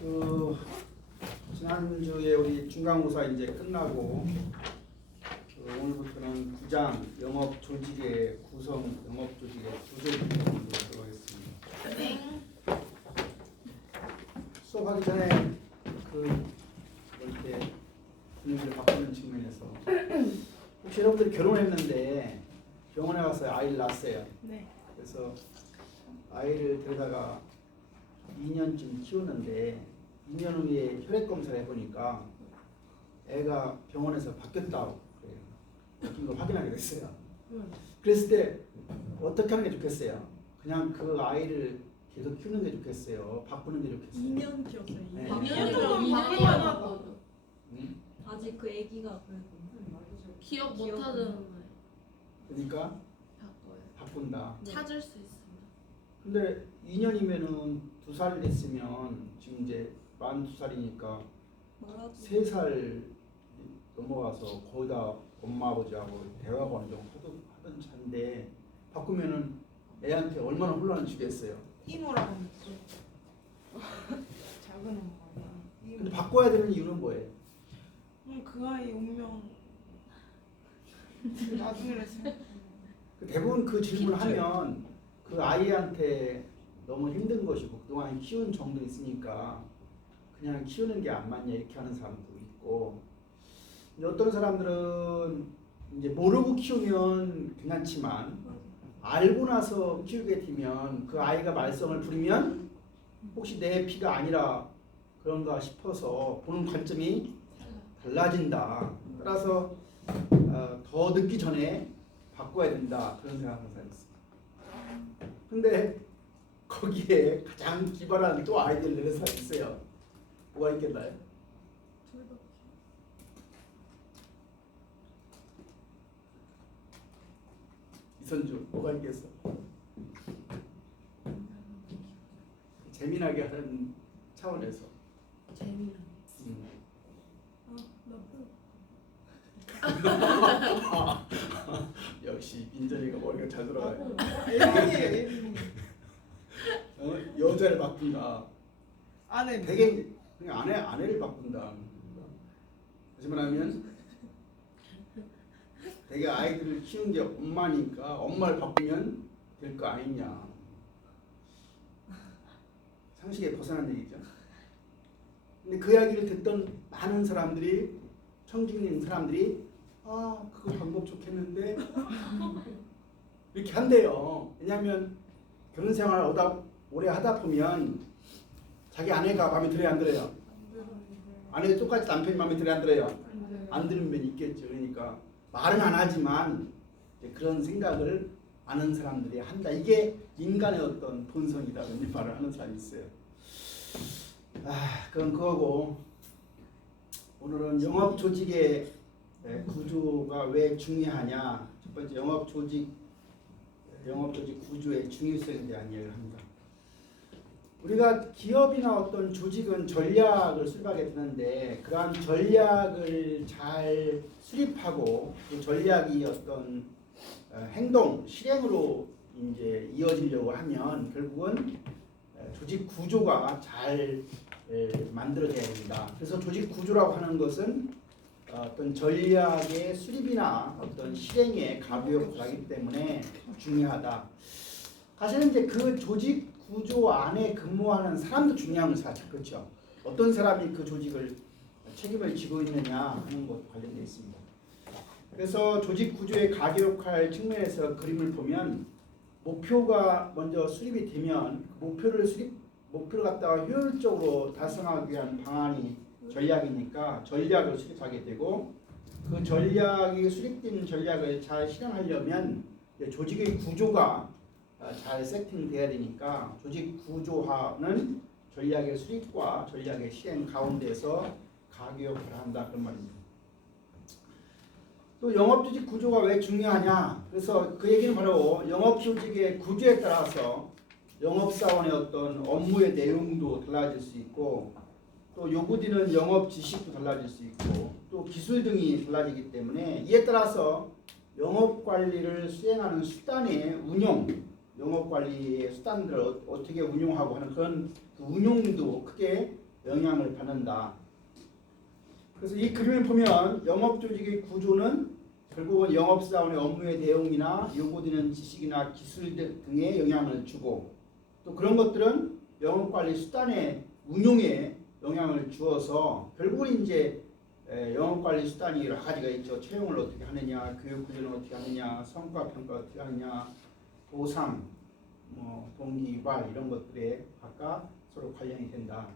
그 지난주에 우리 중간고사 이제 끝나고 오늘부터는 9장 영업 조직의 구성, 영업 조직의 구조 부분으로 들어가겠습니다. 네. 수업하기 전에 이렇게 분위기를 바꾸는 측면에서 혹시 여러분들이 결혼했는데 병원에 가서 아이를 낳았어요. 네. 그래서 아이를 데려다가 2년쯤 키우는데 2년 후에 혈액 검사를 해보니까 애가 병원에서 바뀌었다고 그래요. 바뀐 걸 확인하게 됐어요. 그랬을 때 어떻게 하는 게 좋겠어요? 그냥 그 아이를 계속 키우는 게 좋겠어요? 바꾸는 게 좋겠어요? 2년 키웠어요. 네. 2년 동안 바뀌어야 바뀌어야 응? 아직 그 아기가 그래도 기억 못하는 그러니까 바꿔요. 바꾼다. 찾을 수 있습니다. 근데 2년이면은 2살 됐으면 지금 이제 만 2살이니까 말하고 3살 넘어가서 거기다 엄마 아버지하고 대화가 어느 정도 하던 차인데 바꾸면은 애한테 얼마나 혼란을 주겠어요. 이모라고 했어. 작은 엄마. 근데 바꿔야 되는 이유는 뭐예요? 그 아이 운명 나중에를 생각. 대부분 그 질문을 하면 그 아이한테 너무 힘든 것이고 그동안 키운 정도 있으니까 그냥 키우는 게 안 맞냐 이렇게 하는 사람도 있고, 이제 어떤 사람들은 이제 모르고 키우면 괜찮지만 알고 나서 키우게 되면 그 아이가 말썽을 부리면 혹시 내 피가 아니라 그런가 싶어서 보는 관점이 달라진다. 따라서 더 늦기 전에 바꿔야 된다 그런 생각을 하고 있습니다. 근데 거기에 가장 기발한 또 아이디어를 내는 사람이 있어요. 뭐가 있겠나요? 이선주 뭐가 있겠어? 재미나게 하는 차원에서. 재미난. 역시 민전이가 머리가 잘 돌아가요. 애기예요. 여자를 바꾼다. 아내. 되게 그냥 아내를 바꾼다. 다시 말하면 되게 아이들을 키운 게 엄마니까 엄마를 바꾸면 될 거 아니냐. 상식에 벗어난 얘기죠. 근데 그 이야기를 듣던 많은 사람들이, 청중인 사람들이 그거 방법 좋겠는데 이렇게 한대요. 왜냐하면 결혼 생활 오래 하다 보면 자기 아내가 마음에 들어요, 안 들어요? 아내도 똑같이 남편이 마음에 들어요, 안 들어요? 안 들은 면이 있겠죠. 그러니까 말은 안 하지만 그런 생각을 아는 사람들이 한다. 이게 인간의 어떤 본성이다. 이런 말을 하는 사람이 있어요. 그건 그거고, 오늘은 영업 조직의 구조가 왜 중요하냐. 첫 번째 영업 조직 구조의 중요성에 대한 이야기를 합니다. 우리가 기업이나 어떤 조직은 전략을 수립하게 되는데 그러한 전략을 잘 수립하고 그 전략이 어떤 행동, 실행으로 이제 이어지려고 하면 결국은 조직 구조가 잘 만들어져야 됩니다. 그래서 조직 구조라고 하는 것은 어떤 전략의 수립이나 어떤 실행에 가부역을 하기 때문에 중요하다. 사실은 이제 그 조직 구조 안에 근무하는 사람도 중요한 사실, 그렇죠? 어떤 사람이 그 조직을 책임을 지고 있느냐 하는 것과 관련되어 있습니다. 그래서 조직 구조의 가교역할 측면에서 그림을 보면 목표가 먼저 수립이 되면 목표를 갖다가 효율적으로 달성하기 위한 방안이 전략이니까 전략을 수립하게 되고, 그 전략이 수립된 전략을 잘 실행하려면 조직의 구조가 잘 세팅돼야 되니까 조직 구조화는 전략의 수립과 전략의 실행 가운데서 가교역을 한다 그런 말입니다. 또 영업조직 구조가 왜 중요하냐? 그래서 그 얘기는 바로 영업조직의 구조에 따라서 영업사원의 어떤 업무의 내용도 달라질 수 있고, 또 요구되는 영업 지식도 달라질 수 있고, 또 기술 등이 달라지기 때문에 이에 따라서 영업관리를 수행하는 수단의 운용, 영업관리의 수단들을 어떻게 운용하고 하는 그런 그 운용도 크게 영향을 받는다. 그래서 이 그림을 보면 영업조직의 구조는 결국은 영업사원의 업무의 내용이나 요구되는 지식이나 기술 등에 영향을 주고 또 그런 것들은 영업관리 수단의 운용에 영향을 주어서 결국은 이제 영업관리 수단이 여러 가지가 있죠. 채용을 어떻게 하느냐, 교육훈련을 어떻게 하느냐, 성과평가 어떻게 하느냐, 보상, 동기 유발 이런 것들에 각각 서로 관련이 된다.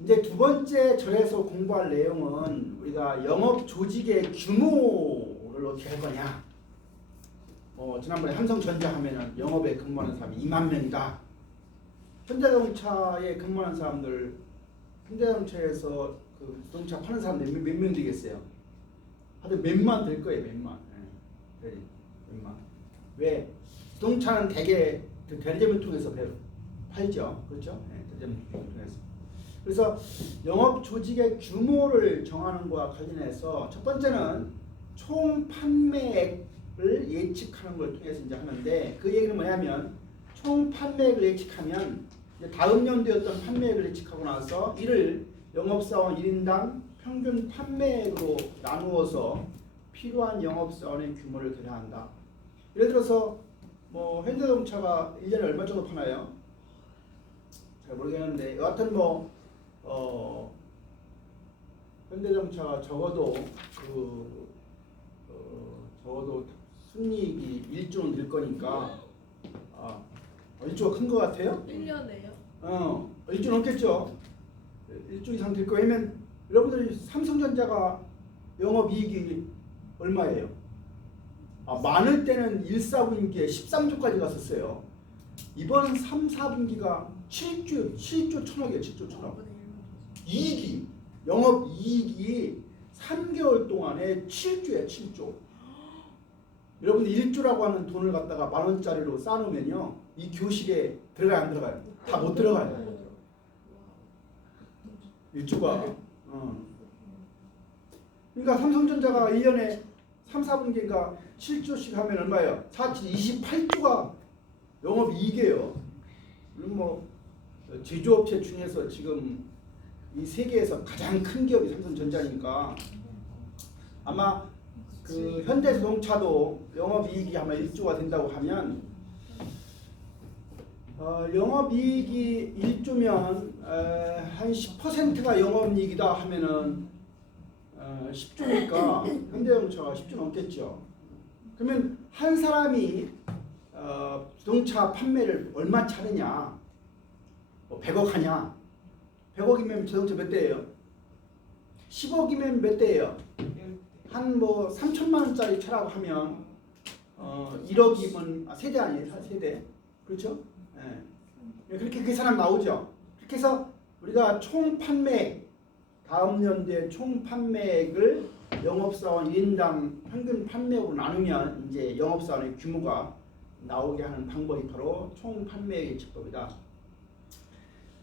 이제 두 번째 절에서 공부할 내용은 우리가 영업 조직의 규모를 어떻게 할 거냐. 지난번에 삼성전자 하면은 영업에 근무하는 사람이 2만 명이다. 현대자동차에 근무하는 사람들, 현대자동차에서 그 자동차 파는 사람들 몇 명 되겠어요? 하여튼 몇만 될 거예요, 몇만. 네. 몇만. 왜? 자동차는 대개 그 대리점을 통해서 팔죠, 그렇죠? 네, 대리점을 통해서. 그래서 영업 조직의 규모를 정하는 것과 관련해서 첫 번째는 총 판매액을 예측하는 걸 통해서 이제 하는데 그 얘기는 뭐냐면 총 판매액을 예측하면 이제 다음 연도였던 판매액을 예측하고 나서 이를 영업사원 1인당 평균 판매액으로 나누어서 필요한 영업사원의 규모를 계산한다. 예를 들어서 현대자동차가 1년에 얼마 정도 파나요? 잘 모르겠는데 여하튼 현대자동차가 적어도 적어도 순이익이 1조는 될 거니까 1조가 큰 거 같아요? 1년에요? 1조 넘겠죠. 1조 이상 될 거면 여러분들이 삼성전자가 영업이익이 얼마예요? 많을 때는 1, 4분기에 13조까지 갔었어요. 이번 3, 4분기가 7조 1천억이에요. 7조 1천억. 이익이 영업이익이 3개월 동안에 7조예요. 7조. 여러분들 1조라고 하는 돈을 갖다가 만 원짜리로 쌓아놓으면요. 이 교실에 들어가요? 안 들어가요? 다 못 들어가요. 1조가. 그러니까 삼성전자가 1년에 3, 4분기가 7조씩 하면 얼마예요? 28조가 영업이익이에요. 제조업체 중에서 지금 이 세계에서 가장 큰 기업이 삼성전자니까 아마 그 현대자동차도 영업이익이 아마 1조가 된다고 하면 영업이익이 1조면 한 10%가 영업이익이다 하면은 10조니까 현대자동차가 10조 넘겠죠. 그러면 한 사람이 자동차 판매를 얼마 차느냐? 100억 하냐? 100억이면 자동차 몇 대예요? 10억이면 몇 대예요? 한 3천만 원짜리 차라고 하면 1억이면 세대 아니에요? 세대. 그렇죠? 네. 그렇게 계산하면 나오죠. 그렇게 해서 우리가 총 판매액 다음 연도에 총 판매액을 영업사원 1인당 평균 판매액으로 나누면 이제 영업사원의 규모가 나오게 하는 방법이 바로 총 판매액 예측법이다.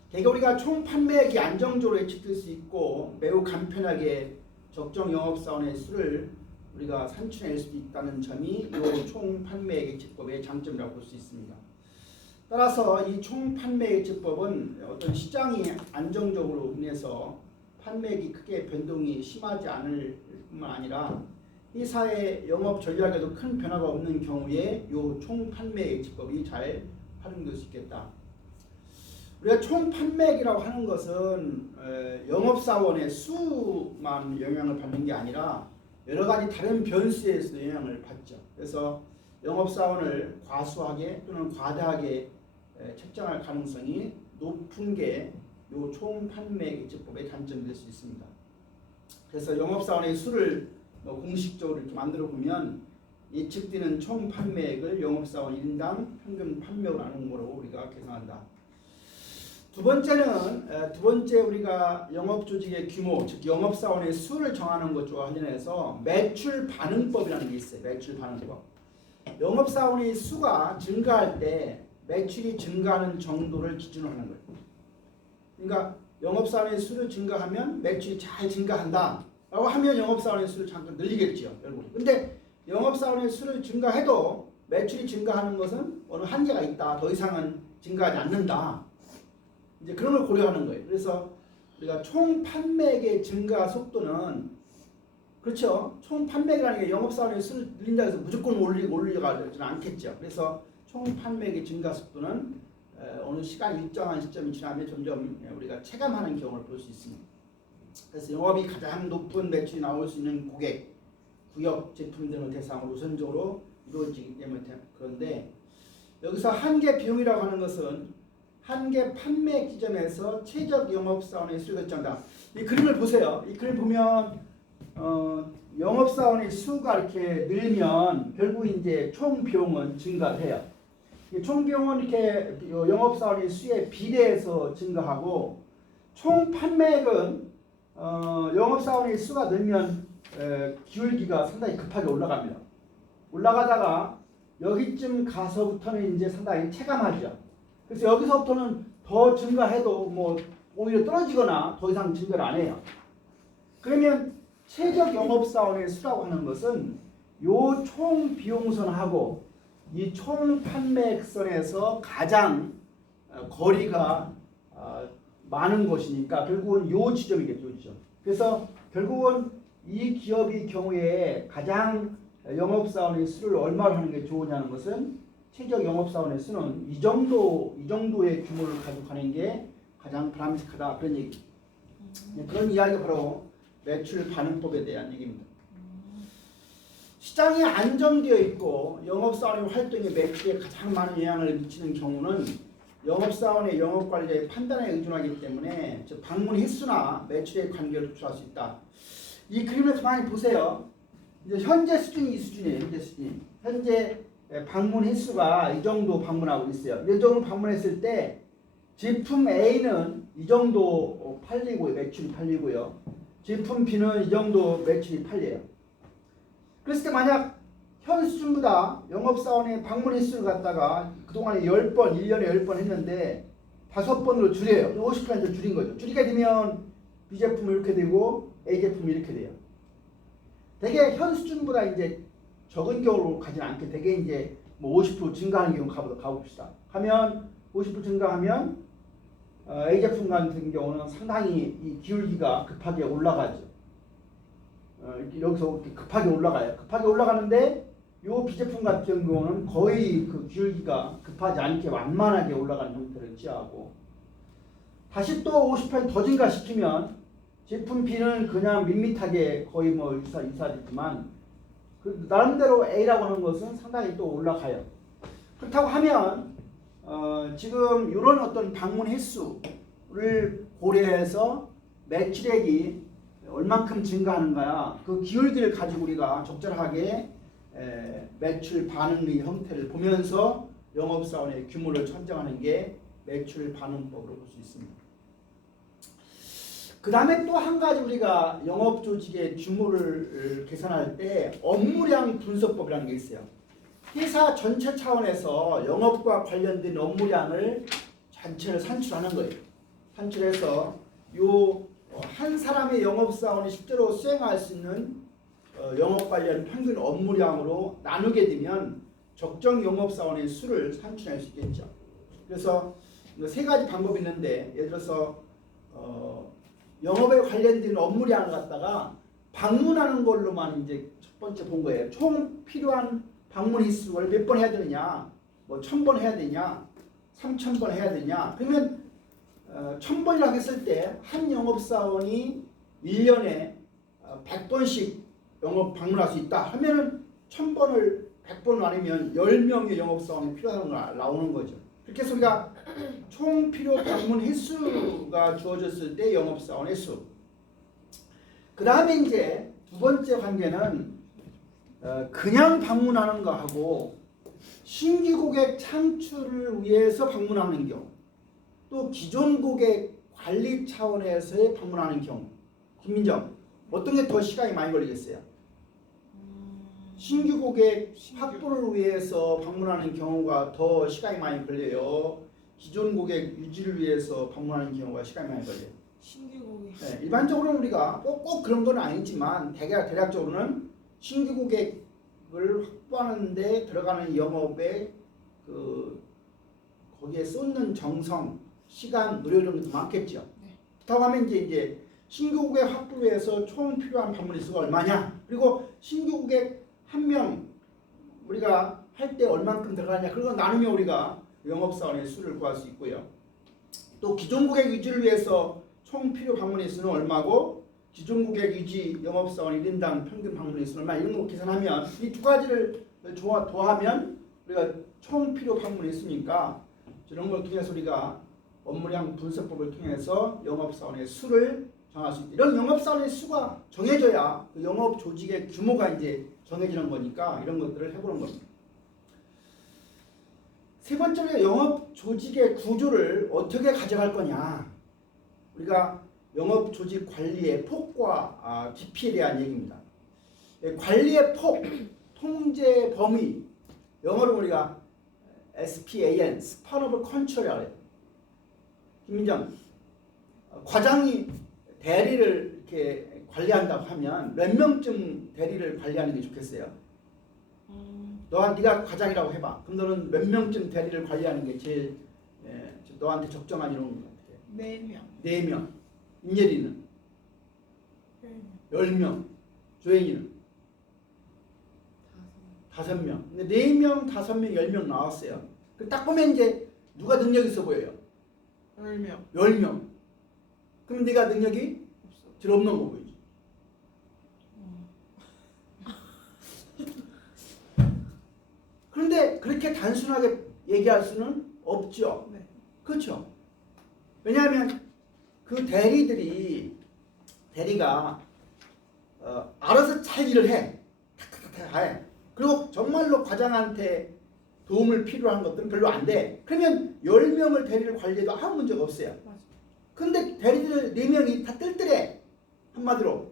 그러니까 우리가 총 판매액이 안정적으로 예측될 수 있고 매우 간편하게 적정 영업사원의 수를 우리가 산출해낼 수도 있다는 점이 이 총 판매액 예측법의 장점이라고 볼 수 있습니다. 따라서 이 총 판매액 예측법은 어떤 시장이 안정적으로 인해서 판매액이 크게 변동이 심하지 않을 뿐만 아니라 회사의 영업 전략에도 큰 변화가 없는 경우에 이 총 판매액 예측법이 잘 활용될 수 있겠다. 우리가 총 판매액이라고 하는 것은 영업사원의 수만 영향을 받는 게 아니라 여러 가지 다른 변수에서도 영향을 받죠. 그래서 영업사원을 과수하게 또는 과다하게 책정할 가능성이 높은 게 이 총 판매액 예측법의 단점이 될 수 있습니다. 그래서 영업사원의 수를 공식적으로 이렇게 만들어 보면 예측되는 총 판매액을 영업사원 1인당 평균 판매액으로 나누는 거로 우리가 계산한다. 두 번째 우리가 영업조직의 규모, 즉 영업사원의 수를 정하는 것과 관련해서 매출 반응법이라는 게 있어요. 매출 반응법. 영업사원의 수가 증가할 때 매출이 증가하는 정도를 기준으로 하는 거예요. 그러니까 영업사원의 수를 증가하면 매출이 잘 증가한다 라고 하면 영업사원의 수를 잠깐 늘리겠죠. 결국. 근데 영업사원의 수를 증가해도 매출이 증가하는 것은 어느 한계가 있다. 더 이상은 증가하지 않는다. 이제 그런 걸 고려하는 거예요. 그래서 우리가 총 판매액의 증가 속도는 그렇죠. 총 판매액이라는 게 영업사원의 수를 늘린다고 해서 무조건 올려가지는 않겠죠. 그래서 총 판매액의 증가 속도는 어느 시간 일정한 시점이 지나면 점점 우리가 체감하는 경우를 볼 수 있습니다. 그래서 영업이 가장 높은 매출이 나올 수 있는 고객, 구역, 제품 등을 대상으로 우선적으로 이루어지기 때문에 그런데 여기서 한계 비용이라고 하는 것은 한계 판매 지점에서 최적 영업사원의 수를 결정한다. 이 그림을 보세요. 이 그림 보면 영업사원의 수가 이렇게 늘면 결국 이제 총 비용은 증가해요. 총 비용은 이렇게 영업사원의 수에 비례해서 증가하고 총 판매액은 영업사원의 수가 늘면 기울기가 상당히 급하게 올라갑니다. 올라가다가 여기쯤 가서부터는 이제 상당히 체감하죠. 그래서 여기서부터는 더 증가해도 뭐 오히려 떨어지거나 더 이상 증가를 안 해요. 그러면 최적 영업사원의 수라고 하는 것은 요 총 비용선하고 이 총 판매액선에서 가장 거리가 많은 것이니까 결국은 요 지점이겠죠. 그래서 결국은 이 기업의 경우에 가장 영업사원의 수를 얼마로 하는 게 좋으냐는 것은 최적 영업사원의 수는 이 정도의 규모를 가지고 가는 게 가장 바람직하다 그런 얘기죠. 그런 이야기가 바로 매출 반응법에 대한 얘기입니다. 시장이 안정되어 있고 영업사원의 활동에 매출에 가장 많은 영향을 미치는 경우는 영업사원의 영업관리자의 판단에 의존하기 때문에 방문 횟수나 매출의 관계를 추출할 수 있다. 이 그림을 가만히 보세요. 이제 현재 수준이 이 수준이에요. 현재 방문 횟수가 이 정도 방문하고 있어요. 이 정도 방문했을 때 제품 A는 이 정도 팔리고요. 매출이 팔리고요. 제품 B는 이 정도 매출이 팔려요. 그랬을 때 만약 현 수준보다 영업사원의 방문 횟수를 갖다가 그동안에 10번, 1년에 10번 했는데 5번으로 줄여요. 50% 줄인 거죠. 줄이게 되면 B 제품이 이렇게 되고 A 제품이 이렇게 돼요. 대개 현 수준보다 이제 적은 경우로 가지는 않게 되게 이제 뭐 50% 증가하는 경우 가봅시다. 하면 50% 증가하면 A 제품 같은 경우는 상당히 이 기울기가 급하게 올라가죠. 여기서 급하게 올라가요. 급하게 올라가는데 요 B 제품 같은 경우는 거의 그 기울기가 급하지 않게 완만하게 올라가는 형태를 취하고 다시 또 50% 더 증가시키면 제품 B는 그냥 밋밋하게 거의 뭐 유사하지만 그 나름대로 A라고 하는 것은 상당히 또 올라가요. 그렇다고 하면 지금 이런 어떤 방문 횟수를 고려해서 매출액이 얼만큼 증가하는가 그 기울기를 가지고 우리가 적절하게 매출 반응의 형태를 보면서 영업사원의 규모를 천정하는 게 매출 반응법으로 볼 수 있습니다. 그 다음에 또 한 가지 우리가 영업조직의 규모를 계산할 때 업무량 분석법이라는 게 있어요. 회사 전체 차원에서 영업과 관련된 업무량을 전체를 산출하는 거예요. 산출해서 한 사람의 영업사원이 실제로 수행할 수 있는 영업 관련 평균 업무량으로 나누게 되면 적정 영업사원의 수를 산출할 수 있겠죠. 그래서 세 가지 방법이 있는데 예를 들어서 영업에 관련된 업무량을 갖다가 방문하는 걸로만 이제 첫 번째 본 거예요. 총 필요한 방문 횟수를 몇 번 해야 되느냐, 뭐 1000번 해야 되냐, 3000번 해야 되냐. 그러면 1000번이라고 했을 때 한 영업사원이 1년에 100번씩 영업 방문할 수 있다 하면은 1000번을 100번 나누면 10명의 영업사원이 필요한 거 나오는 거죠. 그렇게 해서 우리가 총 필요 방문 횟수가 주어졌을 때 영업사원의 수. 그 다음에 이제 두 번째 관계는 그냥 방문하는 거하고 신규 고객 창출을 위해서 방문하는 경우, 또 기존 고객 관리 차원에서의 방문하는 경우. 김민정, 어떤 게 더 시간이 많이 걸리겠어요? 신규 고객 확보를 위해서 방문하는 경우가 더 시간이 많이 걸려요. 기존 고객 유지를 위해서 방문하는 경우가 시간이 많이 걸려요. 신규 고객. 네, 일반적으로는 우리가 꼭 그런 건 아니지만 대략적으로는 신규 고객을 확보하는 데 들어가는 영업에 거기에 쏟는 정성, 시간, 노력 이런 것도 많겠죠. 네. 그렇다고 하면 이제 신규 고객 확보를 위해서 총 필요한 방문의 수가 얼마냐? 그리고 신규 고객 한 명 우리가 할 때 얼만큼 들어가냐? 그거 나누면 우리가 영업사원의 수를 구할 수 있고요. 또 기존 고객 유지를 위해서 총 필요 방문의 수는 얼마고 기존 고객 유지 영업사원 1인당 평균 방문의 수는 얼마 이런 거 계산하면 이 두 가지를 더하면 우리가 총 필요 방문의 수니까 이런 걸 통해서 우리가 업무량 분석법을 통해서 영업사원의 수를 정할 수 있다. 이런 영업사원의 수가 정해져야 그 영업 조직의 규모가 이제 정해지는 거니까 이런 것들을 해보는 겁니다. 세 번째로 영업 조직의 구조를 어떻게 가져갈 거냐. 우리가 영업 조직 관리의 폭과 깊이에 대한 얘기입니다. 관리의 폭, 통제 범위, 영어로 우리가 SPAN, Span of Control이라고 해요. 김민정, 과장이 대리를 이렇게 관리한다고 하면 몇 명쯤 대리를 관리하는 게 좋겠어요? 네가 과장이라고 해봐. 그럼 너는 몇 명쯤 대리를 관리하는 게 제일 너한테 적정한 이런 것 같아? 4명. 4명. 임예리는? 10명. 조행이는? 5명. 근데 4명, 5명, 10명 나왔어요. 딱 보면 이제 누가 능력 있어 보여요? 10명. 10명. 그럼 네가 능력이 없어. 제일 없는 거 보이지. 그런데 그렇게 단순하게 얘기할 수는 없죠. 네. 그렇죠. 왜냐하면 그 대리가 알아서 잘 일을 해. 탁탁탁 해. 그리고 정말로 과장한테 도움을 필요한 것들은 별로 안 돼. 그러면 10명을 대리를 관리해도 아무 문제가 없어요. 맞아. 근데 대리들 4명이 다 뜰뜰해. 한마디로.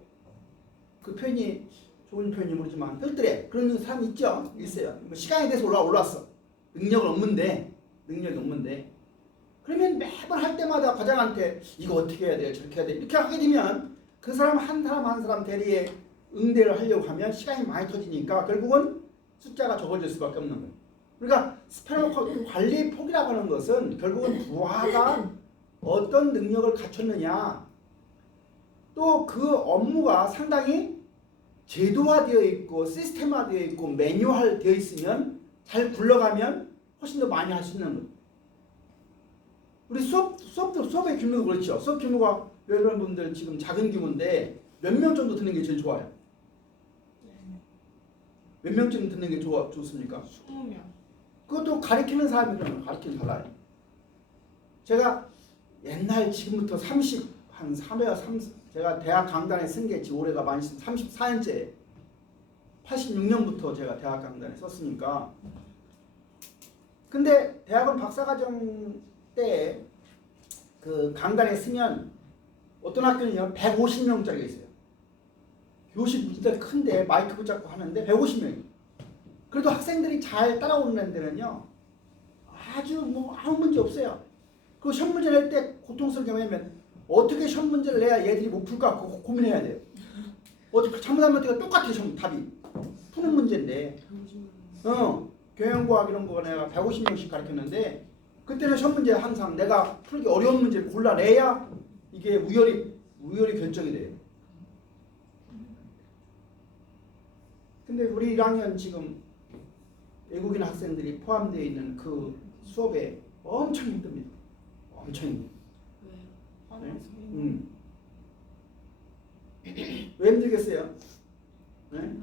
그 표현이 좋은 표현이 모르지만 뜰뜰해. 그런 사람 있죠? 있어요. 뭐 시간에 대해서 올랐어. 능력이 없는데. 그러면 매번 할 때마다 과장한테 이거 어떻게 해야 돼? 저렇게 해야 돼? 이렇게 하게 되면 그 사람 한 사람 대리에 응대를 하려고 하면 시간이 많이 터지니까 결국은 숫자가 적어질 수밖에 없는 거예요. 그러니까 스페셜 관리 폭이라고 하는 것은 결국은 부하가 어떤 능력을 갖췄느냐, 또 그 업무가 상당히 제도화되어 있고 시스템화되어 있고 매뉴얼되어 있으면 잘 굴러가면 훨씬 더 많이 할 수 있는 거예요. 우리 수업의 규모도 그렇죠. 수업 규모가 여러분들 지금 작은 규모인데 몇 명 정도 듣는 게 제일 좋아요? 몇 명쯤 듣는 게 좋습니까? 20명. 그것도 가르치는 사람이랑 가르치는 달라요. 제가 옛날 지금부터 제가 대학 강단에 쓴 게 지금 올해가 많이 34년째 86년부터 제가 대학 강단에 썼으니까. 근데 대학원 박사과정 때 그 강단에 쓰면 어떤 학교는요 150명짜리가 있어요. 교실 진짜 큰데 마이크 붙잡고 하는데 150명이. 그래도 학생들이 잘 따라오는 데는요 아주 뭐 아무 문제 없어요. 그 시험 문제 낼 때 고통스럽게 왜냐면 어떻게 시험 문제를 내야 얘들이 못 풀까 그거 고민해야 돼요. 어떻게 잘못하면 똑같아 시험 답이 푸는 문제인데. 교양과학 이런 거 내가 150명씩 가르쳤는데 그때는 시험 문제 항상 내가 풀기 어려운 문제를 골라내야 이게 우열이 결정이 돼요. 근데 우리 1학년 지금 외국인 학생들이 포함되어 있는 그 수업에 엄청 힘듭니다. 엄청 힘들어요. 왜요? 왜 힘들겠어요? 네?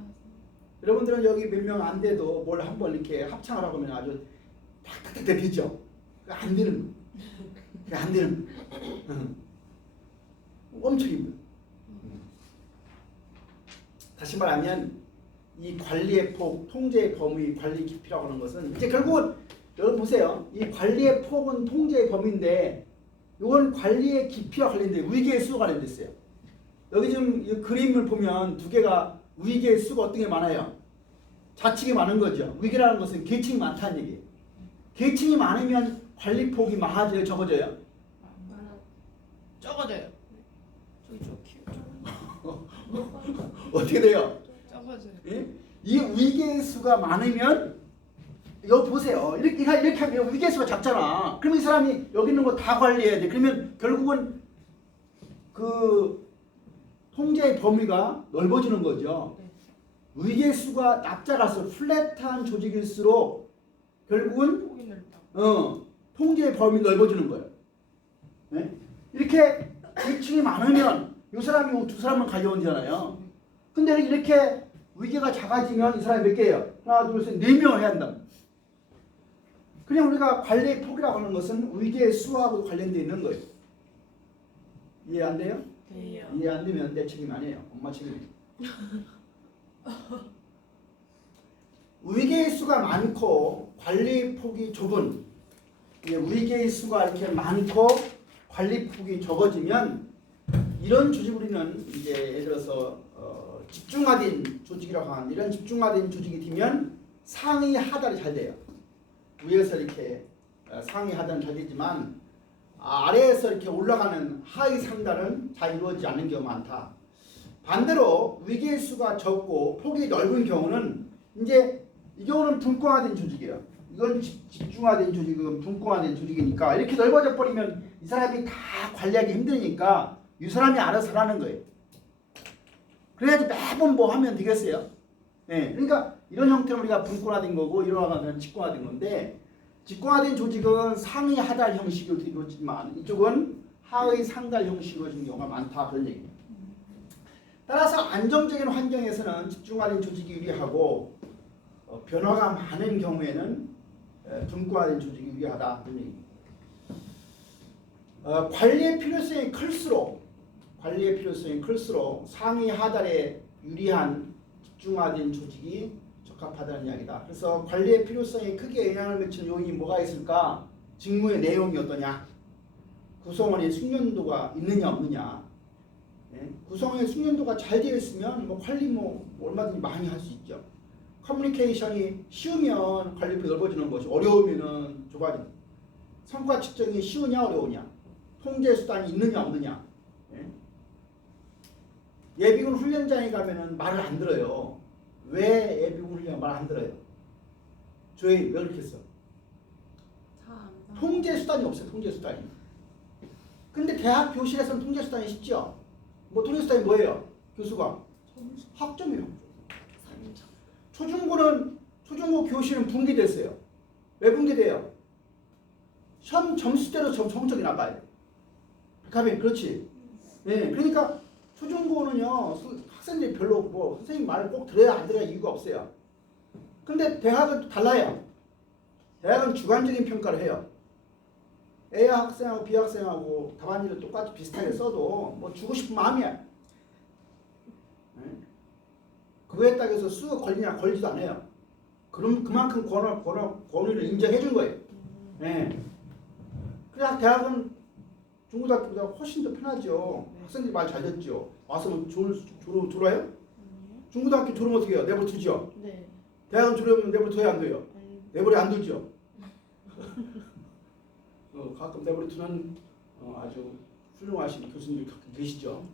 여러분들은 여기 몇 명 안 돼도 뭘 한번 이렇게 합창을 하고 하면 아주 탁탁탁 되죠? 안 되는 거. 안 되는 거. 엄청 힘들어. 다시 말하면 이 관리의 폭, 통제의 범위, 관리 깊이라고 하는 것은 이제 결국은 여러분 보세요. 이 관리의 폭은 통제의 범위인데 이건 관리의 깊이와 관련돼 위계의 수가 관련됐어요. 여기 지금 이 그림을 보면 두 개가 위계의 수가 어떤 게 많아요? 좌측이 많은 거죠. 위계라는 것은 계층이 많다는 얘기예요. 계층이 많으면 관리 폭이 많아져요, 적어져요? 적어져요. 저기 키워. 어떻게 돼요? 적어져요. 예? 이 위계의 수가 많으면 여기 보세요. 이렇게 하면 위계수가 작잖아. 그러면 이 사람이 여기 있는 거 다 관리해야 돼. 그러면 결국은 그 통제의 범위가 넓어지는 거죠. 네. 위계수가 납작할수록 플랫한 조직일수록 결국은 폭이 넓다. 통제의 범위 넓어지는 거예요. 네? 이렇게 계층이 많으면 이 사람이 두 사람만 관리원이잖아요. 근데 이렇게 위계가 작아지면 이 사람이 몇 개예요? 하나, 둘, 셋, 4명을 해야 한다. 그냥 우리가 관리의 폭이라고 하는 것은 위계의 수하고 관련되어 있는 거예요. 이해 안 돼요? 네. 이해 안 되면 내 책임 아니에요. 엄마 책임이에요. 위계의 수가 많고 관리 폭이 좁은 위계의 수가 이렇게 많고 관리 폭이 적어지면 이런 조직 우리는 이제 예를 들어서 집중화된 조직이라고 하는 이런 집중화된 조직이 되면 상위 하단이 잘 돼요. 위에서 이렇게 상위 하단은 잘 되지만 아래에서 이렇게 올라가는 하위 상단은 잘 이루어지지 않는 경우가 많다. 반대로 위계의 수가 적고 폭이 넓은 경우는 이제 이 경우는 분권화된 조직이에요. 이건 집중화된 조직은 분권화된 조직이니까 이렇게 넓어져 버리면 이 사람이 다 관리하기 힘드니까 이 사람이 알아서 하라는 거예요. 그래야지 매번 뭐 하면 되겠어요? 네, 그러니까 이런 형태로 우리가 분권화된 거고 이러한 집권화된 건데 집권화된 조직은 상위 하달 형식으로 이루어지지만 이쪽은 하위 상달 형식으로 이루어지는 경우가 많다 그런 얘기입니다. 따라서 안정적인 환경에서는 집중화된 조직이 유리하고 변화가 많은 경우에는 분권화된 조직이 유리하다 그런 얘기입니다. 관리의 필요성이 클수록 상위 하달에 유리한 집중화된 조직이 적합하다는 이야기다. 그래서 관리의 필요성에 크게 영향을 미치는 요인이 뭐가 있을까? 직무의 내용이 어떠냐? 구성원의 숙련도가 있느냐 없느냐? 네? 구성원의 숙련도가 잘 되어 있으면 뭐 관리 뭐 얼마든지 많이 할 수 있죠. 커뮤니케이션이 쉬우면 관리폭이 넓어지는 것이 어려우면은 좁아진다. 성과 측정이 쉬우냐 어려우냐? 통제 수단이 있느냐 없느냐? 네? 예비군 훈련장에 가면은 말을 안 들어요. 왜 예비군 훈련 말 안 들어요? 조이 왜 그렇게 했어? 통제 수단이 없어요. 통제 수단이. 근데 대학 교실에서는 통제 수단이 쉽죠. 뭐 통제 수단이 뭐예요? 교수가 학점이에요. 초중고 교실은 분기됐어요. 왜 분기돼요? 시험 점수대로 성적이 나가요. 백화빈 그렇지. 네, 그러니까 초중고는요 학생들이 별로 뭐 선생님 말을 꼭 들어야 안 들어야 이유가 없어요. 근데 대학은 달라요. 대학은 주관적인 평가를 해요. A 학생하고 B 학생하고 답안지를 똑같이 비슷하게 써도 뭐 주고 싶은 마음이야. 네? 그거에 따라서 수가 걸리냐 걸리지도 않아요. 그럼 그만큼 권위를 인정해 준 거예요. 네. 그냥 대학은 중고등학교보다 훨씬 더 편하죠. 학생들이 말 잘 듣죠. 와서 뭐 졸아요? 중고등학교 졸으면 어떻게 해요? 내버려 두죠. 네. 대학은 졸으면 내버려 둬야 안 돼요. 내버려 안 두죠. 가끔 내버려 두는 아주 훌륭하신 교수님들 가끔 계시죠.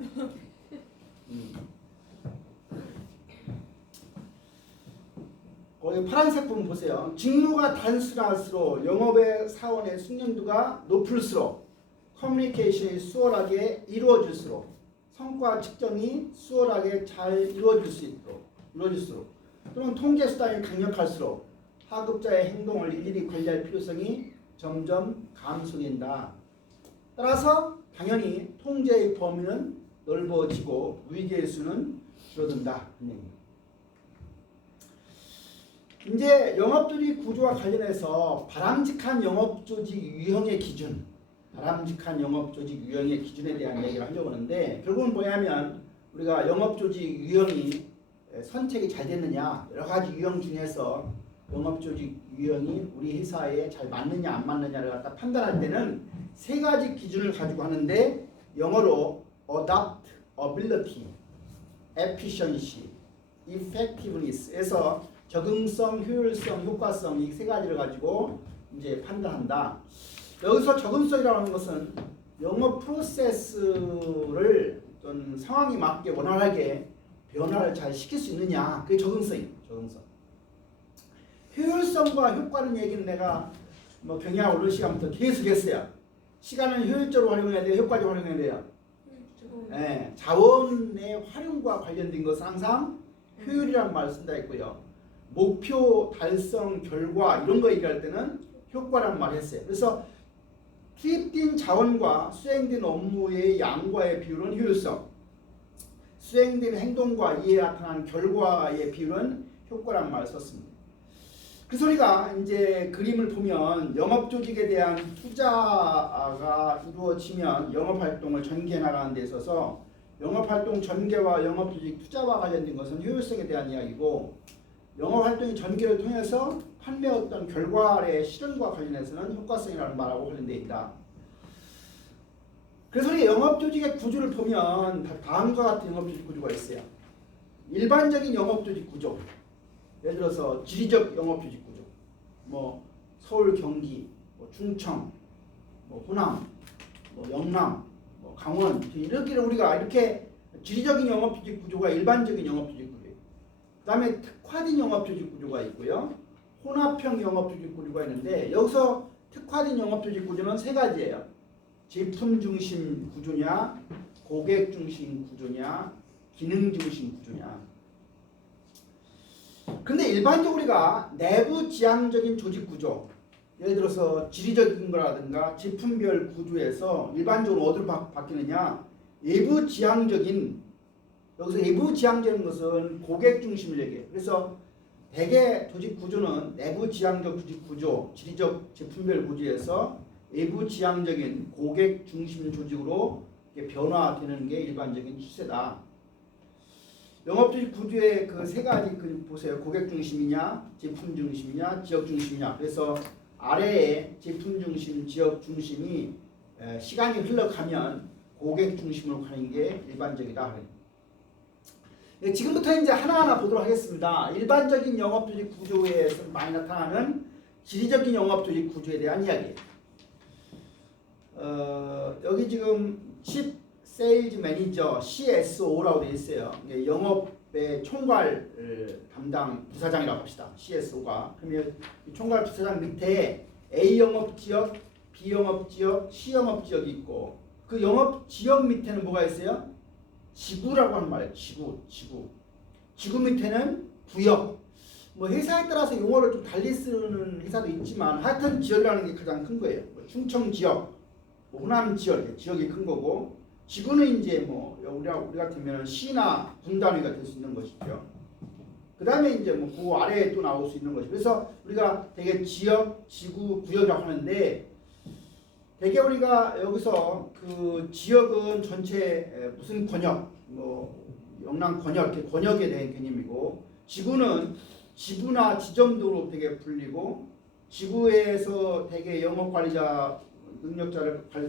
거기 파란색 부분 보세요. 직무가 단순할수록 영업의 사원의 숙련도가 높을수록 커뮤니케이션이 수월하게 이루어질수록 성과 측정이 수월하게 잘 이루어질수록 또는 통제 수단이 강력할수록 하급자의 행동을 일일이 관리할 필요성이 점점 감소된다. 따라서 당연히 통제의 범위는 넓어지고 위계의 수는 줄어든다. 이제 영업조직 구조와 관련해서 바람직한 영업조직 유형의 기준에 대한 얘기를 하려고 하는데 결국은 뭐냐면 우리가 영업조직 유형이 선택이 잘 됐느냐 여러 가지 유형 중에서 영업조직 유형이 우리 회사에 잘 맞느냐 안 맞느냐를 갖다 판단할 때는 세 가지 기준을 가지고 하는데 영어로 adaptability, efficiency, effectiveness에서 적응성, 효율성, 효과성 이 세 가지를 가지고 이제 판단한다. 여기서 적응성이라고 하는 것은 영업 프로세스를 어떤 상황에 맞게 원활하게 변화를 잘 시킬 수 있느냐 그게 적응성이에요. 적응성. 효율성과 효과는 얘기는 내가 뭐 경영학 오른 시간부터 계속 했어요. 시간은 효율적으로 활용해야 돼요, 효과적으로 활용해야 돼요. 예, 자원의 활용과 관련된 것은 항상 효율이라는 말을 쓴다 했고요. 목표 달성 결과 이런 거 얘기할 때는 효과라는 말을 했어요. 그래서 투입된 자원과 수행된 업무의 양과의 비율은 효율성, 수행된 행동과 이에 나타난 결과의 비율은 효과라는 말을 썼습니다. 그래서 우리가 이제 그림을 보면 영업조직에 대한 투자가 이루어지면 영업활동을 전개해 나가는 데 있어서 영업활동 전개와 영업조직 투자와 관련된 것은 효율성에 대한 이야기고, 영업활동의 전개를 통해서 판매했던 결과의 실현과 관련해서는 효과성이라는 말하고 관련되어 있다. 그래서 우리 영업조직의 구조를 보면 다음과 같은 영업조직 구조가 있어요. 일반적인 영업조직 구조, 예를 들어서 지리적 영업조직 구조, 뭐 서울, 경기, 뭐 충청, 뭐 호남, 뭐 영남, 뭐 강원 이렇게 우리가 이렇게 지리적인 영업조직 구조가 일반적인 영업조직 구조예요. 그다음에 특화된 영업조직 구조가 있고요. 혼합형 영업조직 구조가 있는데 여기서 특화된 영업조직 구조는 세 가지예요. 제품 중심 구조냐, 고객 중심 구조냐, 기능 중심 구조냐. 근데 일반적으로 우리가 내부 지향적인 조직 구조, 예를 들어서 지리적인 거라든가 제품별 구조에서 일반적으로 어디로 바뀌느냐, 외부 지향적인, 여기서 외부 지향적인 것은 고객 중심을 얘기해요. 그래서 대개 조직 구조는 내부 지향적 조직 구조, 지리적 제품별 구조에서 외부 지향적인 고객 중심 조직으로 변화되는 게 일반적인 추세다. 영업조직 구조의 그 세 가지 보세요. 고객 중심이냐, 제품 중심이냐, 지역 중심이냐. 그래서 아래에 제품 중심, 지역 중심이 시간이 흘러가면 고객 중심으로 가는 게 일반적이다. 지금부터 이제 하나하나 보도록 하겠습니다. 일반적인 영업조직 구조에서 많이 나타나는 지리적인 영업조직 구조에 대한 이야기예요. 여기 지금 칩 세일즈 매니저 CSO라고 되어 있어요. 영업의 총괄 담당 부사장이라고 합시다. CSO가. 그러면 총괄 부사장 밑에 A 영업 지역, B 영업 지역, C 영업 지역이 있고, 그 영업 지역 밑에는 뭐가 있어요? 지구라고 하는 말이에요. 지구 밑에는 구역. 뭐 회사에 따라서 용어를 좀 달리 쓰는 회사도 있지만 하여튼 지역이라는 게 가장 큰 거예요. 뭐 충청 지역, 뭐 호남 지역, 지역이 큰 거고, 지구는 이제 뭐 우리 같으면 시나 분단위가 될 수 있는 것이죠. 그 다음에 이제 뭐 그 아래에 또 나올 수 있는 것이죠. 그래서 우리가 되게 지역, 지구, 구역이라고 하는데, 되게 우리가 여기서 그 지역은 전체 무슨 권역, 뭐 영남 권역, 이렇게 권역에 대한 개념이고, 지구는 지부나 지점도로 되게 불리고, 지구에서 되게 영업관리자 능력자를